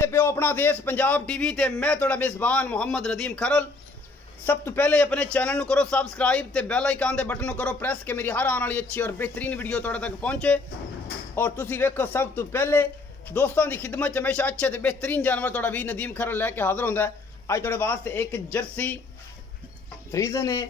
देखते पे हो अपना देश पंजाब टीवी ते मैं थोड़ा मेज़बान मोहम्मद नदीम खरल। सब तो पहले अपने चैनल को करो सबसक्राइब ते बेल आइकन दे बटन करो प्रेस के मेरी हर आने वाली अच्छी और बेहतरीन वीडियो थोड़े तक पहुंचे। और तुसी वेखो सब तो पहले दोस्तों की खिदमत हमेशा अच्छे ते बेहतरीन जानवर थोड़ा भी नदीम खरल लैके हाजिर होंदा है। अज थोड़े वास्ते एक जर्सी फ्रीजन है,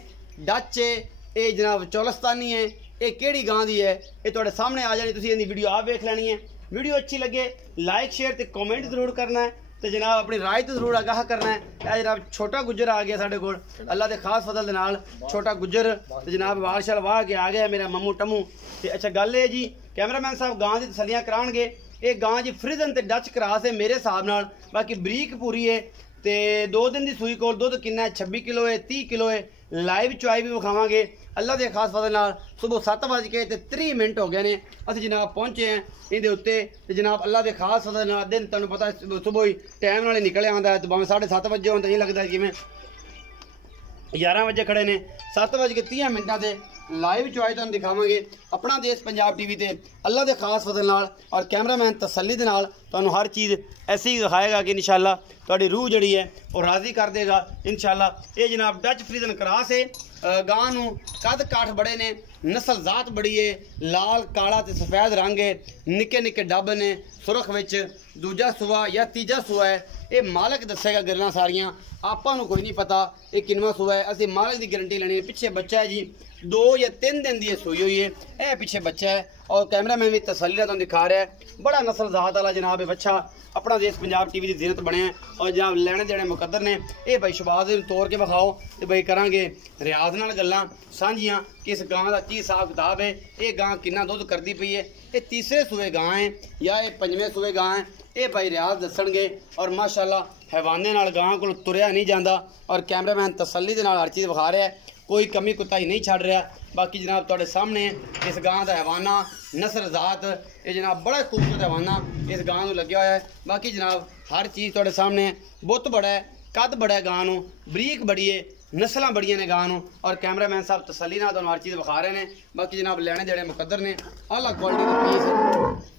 डच है, ये जनाब चौलस्तानी है, ये केड़ी गां दी है, ये थोड़े सामने आ जानी। तुसी इहदी वीडियो आप वेख लैनी है। वीडियो अच्छी लगे लाइक शेयर ते कमेंट जरूर करना है तो जनाब अपनी राय तो जरूर आगाह करना है। जनाब छोटा गुज्जर आ गया साढ़े कोल, अल्लाह के खास फजल दे नाल छोटा गुज्जर तो जनाब वाल शाल वाह के आ गया मेरा मम्मू टमू। तो अच्छा गल है जी, कैमरामैन साहब गां दी तसलियां कराणगे। ये गां जी फ्रिजन ते डच क्रॉस है मेरे हिसाब नाल, बाकी बरीक पूरी है। तो 2 दिन की सूई कोल दुध कितना है 26 किलो है, 30 किलो है। लाइव चुआई भी विखावांगे अल्लाह के खास फजल नाल। सुबह 7:30 हो गए ने असीं जनाब पहुँचे हैं इहदे उत्ते। ते जनाब अल्लाह के खास फजल नाल दिन तुहानूं पता सुबह ही टाइम नाल निकल आंदा है। तो भावें 7:30 बजे होण तां इह लगदा जिवें 11 बजे खड़े ने। 7:30 से लाइव चुआई तुहानूं दिखावांगे अपना देश पंजाब टीवी ते अल्लाह के खास फजल नाल। और कैमरामैन तसल्ली दे नाल तुहानूं हर चीज़ ऐसी ही दिखाएगा कि इंशाअल्लाह तुहाडी रूह जिहड़ी है वो राज़ी कर देगा इंशाअल्लाह। ये जनाब डच फ्रीजन क्रॉस है। गां नूं कद काठ बड़े ने, नस्ल जात बड़ी है, लाल काला ते सफेद रंग है, निक्के निक्के डब ने, सुरख विच दूजा सूआ या तीजा सूआ है। ये मालक दसेगा गल्लां सारियां, आपां नूं कोई नहीं पता ये किनवा सूआ है। असीं मालक की गारंटी लैनी है। पिछे बच्चा है जी 2 या 3 दिन की सूई हुई है, यह पिछे बच्चा है। और कैमरामैन भी तसल्ली तुहानूं दिखा रहा है, बड़ा नस्ल जात वाला जनाब है बच्चा। अपना देश पंजाब टीवी की जीनत बने हैं और जनाब लैने देने मुकद्दर ने। ये भाई शबाज तोड़ के विखाओ तो भाई करांगे रियाज नाल गल्लां सांझियां कि इस गां का की हिसाब किताब है। ये गां कितना दुध करती पई है, ये तीसरे सूए गां है या ये 5वें सूए गां है, ये भाई रियाज दसणगे। और माशाअल्लाह हैवाने नाल गां कोल तुरिया नहीं जाता। और कैमरामैन तसल्ली दे नाल हर चीज़ विखा रहा है, कोई कमी कुताही नहीं छड़ रहा। बाकी जनाब तुहाडे सामने इस गां का हैवाना नस्ल जात ये जनाब बड़ा खूबसूरत हैवाना इस गां नूं लग्या होया है। बाकी जनाब हर चीज़ तुहाडे सामने है, बुत बड़ा है, कद बड़ा है, गां नूं बरीक बड़ी है, नस्लां बड़ियां ने गां नूं। और कैमरामैन साहब तसल्ली नाल तुहानूं हर चीज़ विखा रहे हैं। बाकी जनाब लैने देने मुकद्दर ने, आला क्वालिटी दे पीस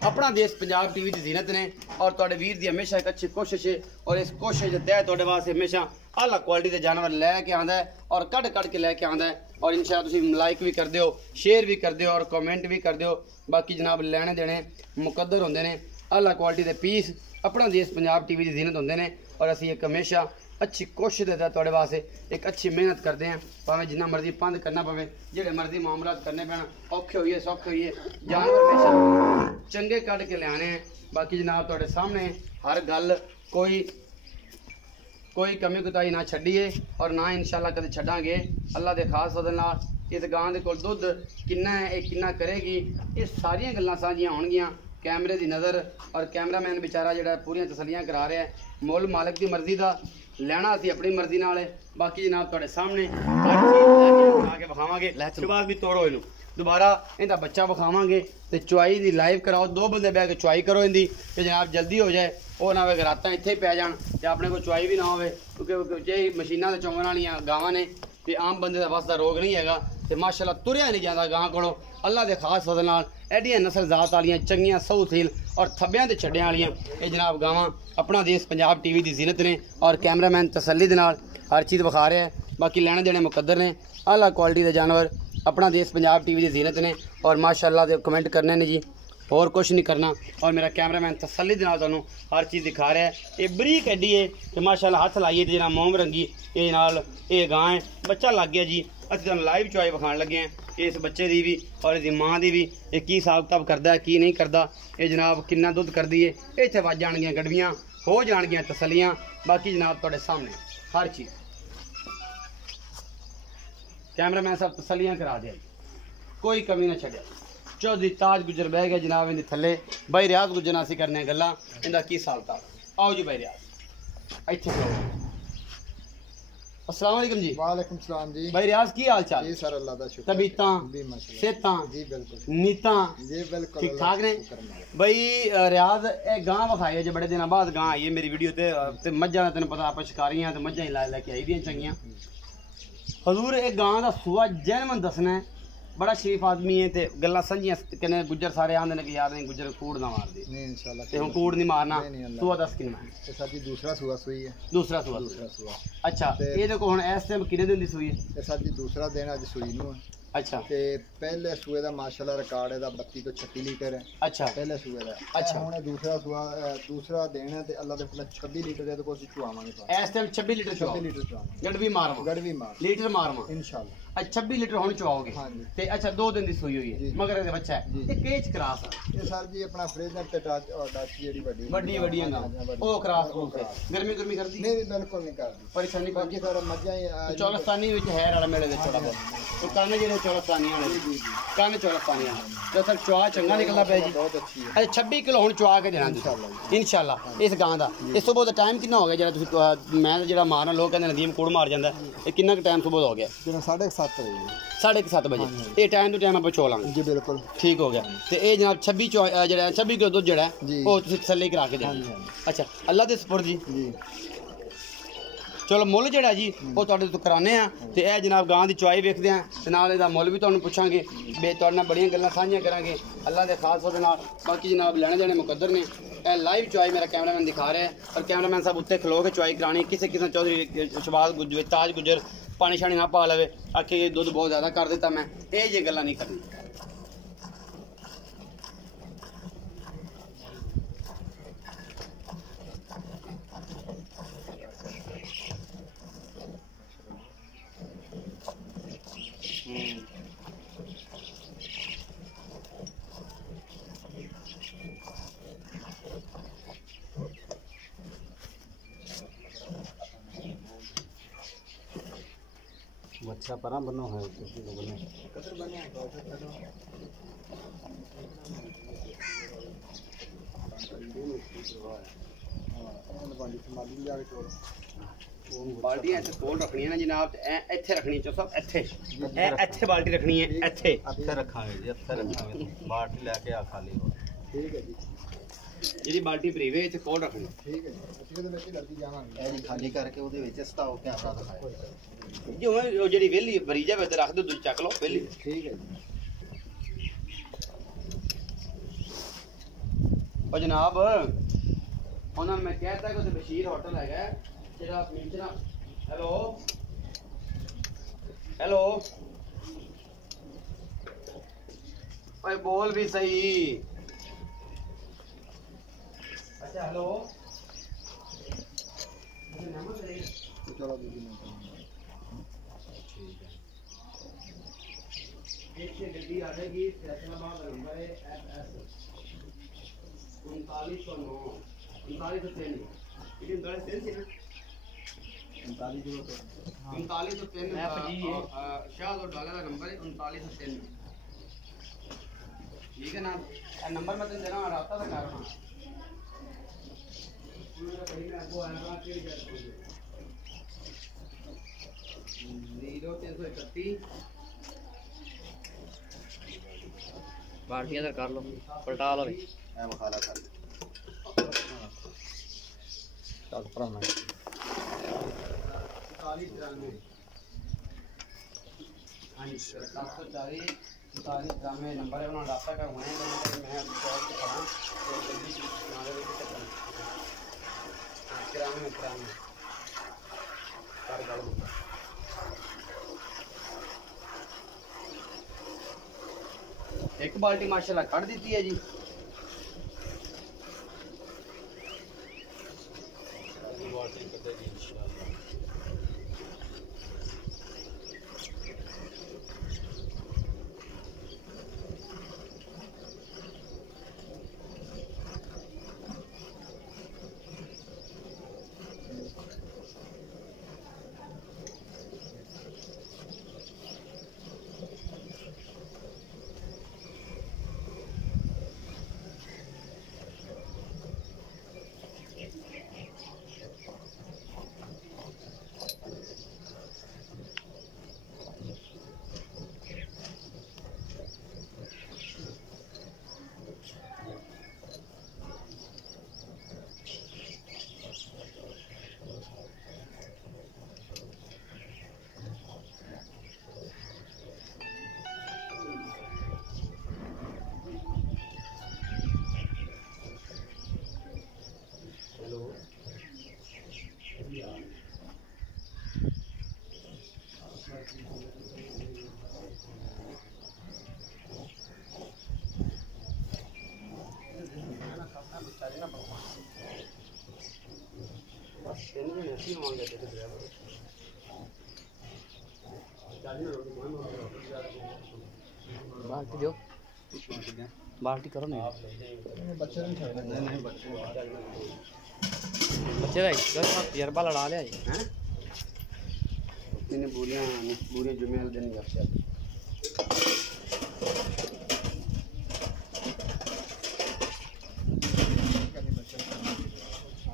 अपना देश पंजाब टीवी की जीनत ने। और तुहाडे वीर की हमेशा एक अच्छी कोशिश है और इस कोशिश के तहत तुहाडे वास्ते हमेशा आला क्वालिटी के जानवर लैके आंदा है और कट के लैके आंदा है। और इंशाअल्लाह तुसीं लाइक भी कर दिओ, शेयर भी कर दिओ और कमेंट भी कर दिओ। बाकी जनाब लैने देने मुकद्दर होंदे ने, आला क्वालिटी के पीस अपना देश पंजाब टीवी की जीनत होंदे ने। और असीं एक हमेशा अच्छी कोशिश देता तुहाडे वास्ते एक अच्छी मेहनत करते हैं। भावें जिन्ना मर्जी पंध करना पवे, जेड़े मर्जी मामलात करने पैण, औखे होइए सौखे होइए, जानवर हमेशा चंगे कट के लियाने हैं। बाकी जनाब तुहाडे सामने हर गल कोई कमी कुताही ना छड्डिए और ना इंशाअल्लाह कदे छड्डांगे अल्लाह के खास फजल नाल। इस गां दे कोल दुध किन्ना है, ये किन्ना करेगी, ये सारियां गल्लां साझियां होणगियां कैमरे की नज़र। और कैमरामैन बेचारा जिहड़ा पूरियां तसलियां करा रहा है, मुल मालिक की मर्जी का लैना असीं अपनी मर्जी नाल है। बाकी जनाब तुहाडे सामने हर चीज़ लैके विखावांगे। सुभाष भी तोड़ो इनू दोबारा इनका बच्चा विखावांगे तो चुआई की लाइव कराओ, 2 बंदे बह के चुआई करो इनकी कि जनाब जल्दी हो जाए। वो ना होवे रातां इत्थे ही पै जाण ते अपने को चुआई भी ना होवे, क्योंकि जे मशीनां ते चौंगण वालियां गावां ने ते आम बंदे दा बस दा रोग नहीं हैगा। तो माशाअल्लाह तुरिया नहीं जाता गां कोलों अल्लाह के खास फजल नाल। एडियां नस्ल जात वालियां चंगियां सऊ सील और थब्बियां ते छड्डियां वालियां ये जनाब गावां अपना देश पंजाब टीवी की जीनत ने। और कैमरामैन तसल्ली दे नाल हर चीज़ विखा रहा है। बाकी लैने देने मुकद्दर ने, आला क्वालिटी के जानवर अपना देश पंजाब टीवी की जीनत ने। और माशाअल्लाह दे कमेंट करने ने जी, और कुछ नहीं करना। और मेरा कैमरामैन तसल्ली दे नाल तुहानूं हर चीज़ दिखा रहा है। ये बरीक एडी है तो माशाअल्लाह हथ लाइए तो जना मोम रंगी ये नाल ये गां है। बच्चा लग गया जी, असीं तुहानूं लाइव चुआई विखाण लगे हैं इस बच्चे की भी और इसकी माँ की भी, ये की हिसाब किताब करता है की नहीं करता, ये जनाब कितना दुध करती है। ये इत्थे वज जाणगियां गड़वियां, हो जाणगियां तसलियां। बाकी जनाब तुहाडे सामने हर चीज़ कैमरामैन साहब तसलियां करा दिया, कोई कमी ना छड्डिया। चौधरी ताज गुजर बह गया जनाब इनके थले। भाई रियाज गुजर नाल असीं करने गल्लां इनका की हिसाब किताब। आओ जी भाई रियाज इत्थे खड़ो। अस्सलाम वालेकुम जी। वालेकुम सलाम जी। भाई रियाज की हाल चाल? जी सर अल्लाह दा शुक्र। तबीयतां सेहतां जी बिल्कुल नीतां जी बिल्कुल ठीक ठाक ने? भाई रियाज ए गां विखाई है जो बड़े दिनों बाद गां आई है मेरी वीडियो ते मज्जां तेन पता आप शिकारियां ते मज्जां ही लैके आई दियां चंगियां। हजूर एक गां का सूआ जैनवन दसना है बड़ा शरीफ आदमी है ते गल्लां संजियां कने गुज्जर सारे आंदे ने कि यार नहीं गुज्जर कूड़ ना मार दे नहीं इंशाल्लाह ते हुन कूड़ नहीं मारना तू दस किन्ना है ते सर जी दूसरा सूआ सुई है दूसरा सुआ अच्छा ये देखो हुन इस टाइम किने दिन दी सुई है ते सर जी दूसरा दिन अज सुई नू है अच्छा ते पहले सूए दा माशाल्लाह रिकॉर्ड है 32 तो 36 लीटर है अच्छा पहले सूए दा अच्छा हुन दूसरा सूआ दूसरा दिन है ते अल्लाह दे फल 26 लीटर है तो कोई चुआवांगे इस टाइम 26 लीटर 26 लीटर चुआवांगे गड़वी मारवा गड़वी मार लीटर मारवा इंशाल्लाह 26 लीटर हुन चुआओगे हाँ जी ते अच्छा 2 दिन दी सुई हुई है मगर ये बच्चा है ये केज क्रास है ये सर जी अपना फ्रिज ते टच और डच जेडी बड़ी बड़ी है ओ क्रास रूप है गर्मी कर दी नहीं बिल्कुल नहीं कर दी परेशानी कर बाकी सारा मजा ही चौलस्तानी विच है वाला मेले विच थोड़ा बहुत तो कान जेडे चौलस्तानी वाले कान चौलस्तानी वाले जब तक चुआ चंगा निकलदा पे जी बहुत अच्छी है अच्छा 26 किलो हुन चुआ के देना इंशाल्लाह इस गां दा इस तो बहुत टाइम कितना हो गया जेड़ा तुसी मैं जेड़ा मारना लोग कहंदे नदीम कूड़ मार जांदा ये कितना टाइम सुबह हो गया जेड़ा 7:30 बजे 7:30 बजे ये टाइम टू टाइम आप चो लांगे जी बिल्कुल ठीक हो गया तो ये जनाब 26 किलो दुध जड़ा है वो तुसी तसल्ली करा के देना अच्छा अल्लाह दे सपुर जी चलो मुੱਲ ਜਿਹੜਾ ਜੀ ਉਹ ਤੁਹਾਡੇ ਤੋਂ ਕਰਾਣੇ ਆ ਤੇ ਇਹ ਜਨਾਬ ਗਾਂ ਦੀ ਚੁਆਈ ਵੇਖਦੇ ਆ ਤੇ ਨਾਲ ਇਹਦਾ ਮੁੱਲ ਵੀ ਤੁਹਾਨੂੰ ਪੁੱਛਾਂਗੇ ਬੇ ਤੁਹਾਡੇ ਨਾਲ ਬੜੀਆਂ ਗੱਲਾਂ ਸਾਂਝੀਆਂ ਕਰਾਂਗੇ ਅੱਲਾ ਦੇ ਖਾਲਸਾ ਦੇ ਨਾਲ ਬਾਕੀ ਜਨਾਬ ਲੈਣੇ ਦੇਣੇ ਮੁਕੱਦਰ ਨੇ ਇਹ ਲਾਈਵ ਚੁਆਈ ਮੇਰਾ ਕੈਮਰਾਮੈਨ ਦਿਖਾ ਰਿਹਾ ਹੈ ਔਰ ਕੈਮਰਾਮੈਨ ਸਾਹਿਬ ਉੱਤੇ ਖਲੋ ਕੇ ਚੁਆਈ ਕਰਾਣੀ ਕਿਸੇ ਚੌਧਰੀ ਸ਼ਬਾਜ਼ ਗੁੱਜਰ ਤਾਜ ਗੁੱਜਰ ਪਾਣੀ ਛਾਣੀ ਨਾ ਪਾ ਲਵੇ ਆਖੇ ਇਹ ਦੁੱਧ ਬਹੁਤ ਜ਼ਿਆਦਾ ਕਰ ਦਿੱਤਾ ਮੈਂ ਇਹ ਜੇ ਗੱਲਾਂ ਨਹੀਂ ਕਰਨੀ बच्चा परा बनो है किसी को बने कतर बने ਬਾਲਟੀਆਂ ਇੱਥੇ ਕੋਲ ਰੱਖਣੀਆਂ ਨੇ ਜਨਾਬ ਤੇ ਇੱਥੇ ਰੱਖਣੀ ਚੋ ਸਭ ਇੱਥੇ ਇੱਥੇ ਬਾਲਟੀ ਰੱਖਣੀ ਹੈ ਇੱਥੇ ਇੱਥੇ ਰੱਖਾਂਗੇ ਜੀ ਇੱਥੇ ਰੱਖਾਂਗੇ ਬਾਲਟੀ ਲੈ ਕੇ ਆ ਖਾਲੀ ਹੋ ठीक है जी ਜਿਹੜੀ ਬਾਲਟੀ ਭਰੀਵੇ ਇੱਥੇ ਕੋਲ ਰੱਖਣੀ ठीक है जी ਅਸੀਂ ਉਹਦੇ ਵਿੱਚ ਹੀ ਲੱਗੀ ਜਾਵਾਂਗੇ ਇਹ ਜੀ ਖਾਲੀ ਕਰਕੇ ਉਹਦੇ ਵਿੱਚ ਸਟਾਓ ਕੈਮਰਾ ਦਿਖਾਇਆ ਜਿਵੇਂ ਉਹ ਜਿਹੜੀ ਵਿਹਲੀ ਭਰੀ ਜਾਵੇ ਤੇ ਰੱਖ ਦਿਓ ਦੂਜੀ ਚੱਕ ਲਓ ਵਿਹਲੀ ठीक है जी ਉਹ ਜਨਾਬ ਉਹਨਾਂ ਨੂੰ ਮੈਂ ਕਹਿਤਾ ਕਿ ਉੱਥੇ ਬਸ਼ੀਰ ਹੋਟਲ ਹੈਗਾ ਜਿਹੜਾ ਮਿੰਚਣਾ ਹੈਲੋ ਹੈਲੋ ਓਏ ਬੋਲ ਵੀ ਸਹੀ अच्छा हेलो चलो दीदी एक से गड्डी आ जाएगी फैसलाबाद का नंबर है FS 3909 3903 लेकिन बड़े सेल थी ना 3903 FG शाह और डॉलर का नंबर है 3903 ठीक है ना नंबर मैं तुम देना रास्ता से कर रहा हूं बाल्टियां इधर कर लो पलटा लो ਐ ਮਖਾਲਾ ਕਰ चल पराना 4093 हाँ जी 740 43 नंबर है उन्होंने रास्ता कर हुए हैं मैं शॉप पे खड़ा तो जल्दी नाले में किराने कर गल एक बाल्टी माशाल्लाह कट दी है जी बाल्टी दो, बाल्टी करो नहीं बच्चे नहीं छड़ने नहीं बच्चे बच्चे का तजर्बा लड़ा लिया जी हैं इन्हें बुरियां जुमेल देनी करते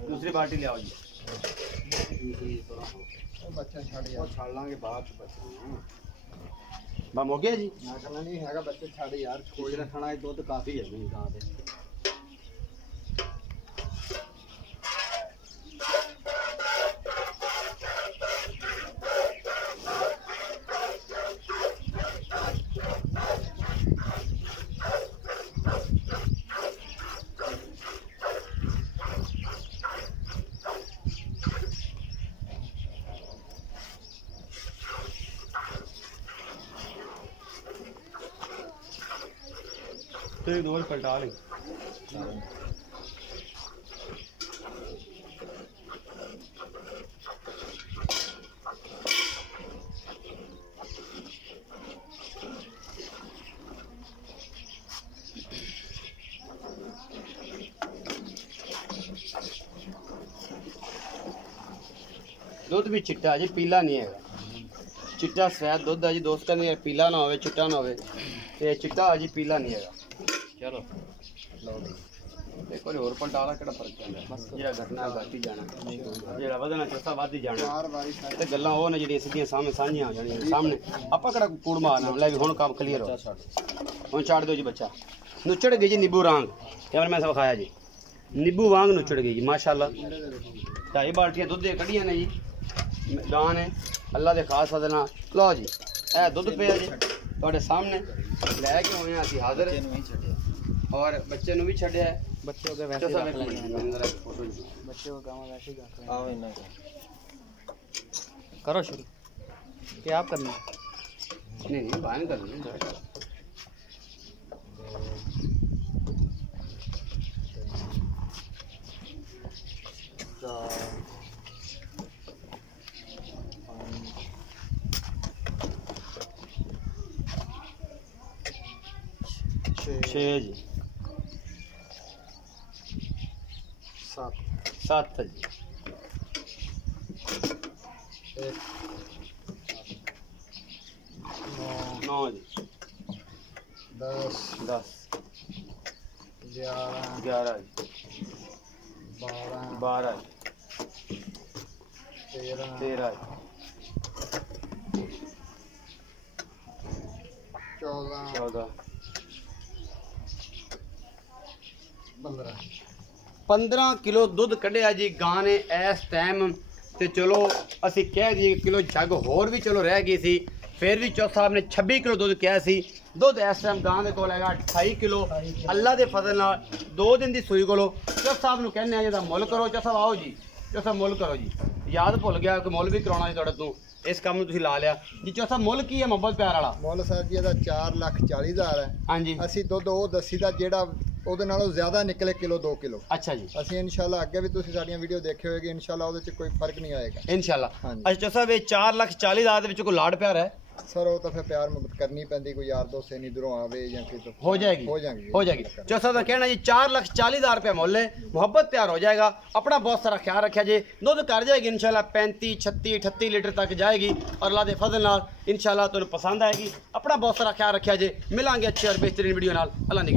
दूसरी बाल्टी ले आओ जी बच्चे छड़ यार छाड़ लांगे बाद बच्चे बम हो गया जी ना करना नहीं हैगा बच्चे छड़ यार कोई रखना है दुध काफी है मेरी गां दे तो एक दो बार पलटा लें दुध भी चिट्टा जी पीला नहीं है चिट्टा सफेद दुध है जी दोस्तों ने पीला ना होवे चिट्टा ना होवे ते चिट्टा है जी पीला नहीं है चलो एक बार और पलटा ला केड़ा फर्क पैंदा जेड़ा घटना घट ही जाना जेड़ा वधना चौथा वध ही जाना चार बारी छड़ ते गल्लां ਉਹ ਨੇ ਜਿਹੜੀਆਂ ਸਿੱਧੀਆਂ ਸਾਹਮਣੇ ਸਾਂਝੀਆਂ ਹੋ ਜਾਣੀਆਂ ਸਾਹਮਣੇ ਆਪਾਂ ਕਿਹੜਾ ਕੂੜ ਮਾਰਨਾ ਲੈ ਵੀ ਹੁਣ ਕੰਮ ਕਲੀਅਰ ਹੋ ਹੁਣ ਛੱਡ ਦਿਓ ਜੀ ਬੱਚਾ ਨੁੱਚੜ ਗਈ ਜੀ ਨਿੰਬੂ ਵਾਂਗ ਕੈਮਰਾ ਮੈਂ ਸਭ ਖਾਇਆ ਜੀ ਨਿੰਬੂ ਵਾਂਗ ਨੁੱਚੜ ਗਈ ਜੀ ਮਾਸ਼ਾਅੱਲਾ 2.5 ਬਾਲਟੀਆਂ ਦੁੱਧ ਦੀਆਂ ਕੱਢੀਆਂ ਨੇ ਜੀ ਗਾਂ ਨੇ ਅੱਲਾ ਦੇ ਖਾਸ ਫਜ਼ਲ ਨਾਲ ਲਓ ਜੀ ਇਹ ਦੁੱਧ ਪਿਆ ਜੀ ਤੁਹਾਡੇ ਸਾਹਮਣੇ ਲੈ ਕੇ ਹੋਏ ਆ ਅਸੀਂ ਹਾਜ਼ਰ और बच्चे नु भी छड़या है बच्चे को वैसे ही रख लेंगे बच्चे को गाँव वैसे ही रख आओ इन्हें लेंगे करो शुरू क्या आप करना नहीं बाहर कर लेंगे छः जी 7 जी 9 जी 10 10 11 11 जी 12 12 13 13 14 14 15 किलो दुध कढ़िया जी गां ने इस टाइम ते चलो असी कह दिए किलो जग होर भी चलो रह गई सी फिर भी चौथ साहब ने 26 किलो दुध कहा सी दुध इस टाइम गां दे कोल हैगा 28 किलो अल्लाह दे फजल नाल 2 दिन दी सूई कोलो चौथ साहब नु कहने आ जेदा मुल करो चौथ साहब आओ जी चौथ साहब मुल करो जी याद भुल गया कि मुल भी कराउणा जी तुहाडे तों इस काम नूं तुसीं ला लिया जी चौथ साहब मुल की है मोहब्बत प्यार वाला ਮੁੱਲ ਸਰ ਜੀ ਇਹਦਾ 4,40,000 ਹੈ हाँ जी ਅਸੀਂ ਦੁੱਧ ਉਹ ਦੱਸੀ ਦਾ ਜਿਹੜਾ ਉਹਦੇ ਨਾਲੋਂ ਜ਼ਿਆਦਾ ਨਿਕਲੇ ਕਿਲੋ 2 ਕਿਲੋ अच्छा जी ਅਸੀਂ ਇਨਸ਼ਾਅੱਲਾ ਅੱਗੇ ਵੀ ਤੁਸੀਂ ਸਾਡੀਆਂ ਵੀਡੀਓ ਦੇਖੇ ਹੋਏਗੇ ਇਨਸ਼ਾਅੱਲਾ ਉਹਦੇ ਚ ਕੋਈ ਫਰਕ ਨਹੀਂ ਆਏਗਾ इंशाल्लाह हाँ जी। अच्छा चौथ साहब ये 4,40,000 ਦੇ ਵਿੱਚ ਕੋਈ ਲਾੜ ਪਿਆਰ है ਸਰ ਉਹ ਤਾਂ ਫਿਰ ਪਿਆਰ ਮੁਹੱਬਤ ਕਰਨੀ ਪੈਂਦੀ ਕੋਈ ਯਾਰ ਦੋਸਤ ਨਹੀਂ ਦੂਰੋਂ ਆਵੇ ਜਾਂ ਫਿਰ हो जाएगी हो जाएगी चौथा का कहना जी 4,40,000 रुपया मुल है मोहब्बत तैयार हो जाएगा अपना बहुत सारा ख्याल रखा जी दुध कर जाएगी इंशाल्लाह 35 36 38 लीटर तक जाएगी और अल्लाह के फजल नाल इंशाल्लाह तुम्हें पसंद आएगी अपना बहुत सारा ख्याल रखा जी मिलांगे अच्छे और बेहतरीन वीडियो नाल अल्लाह ने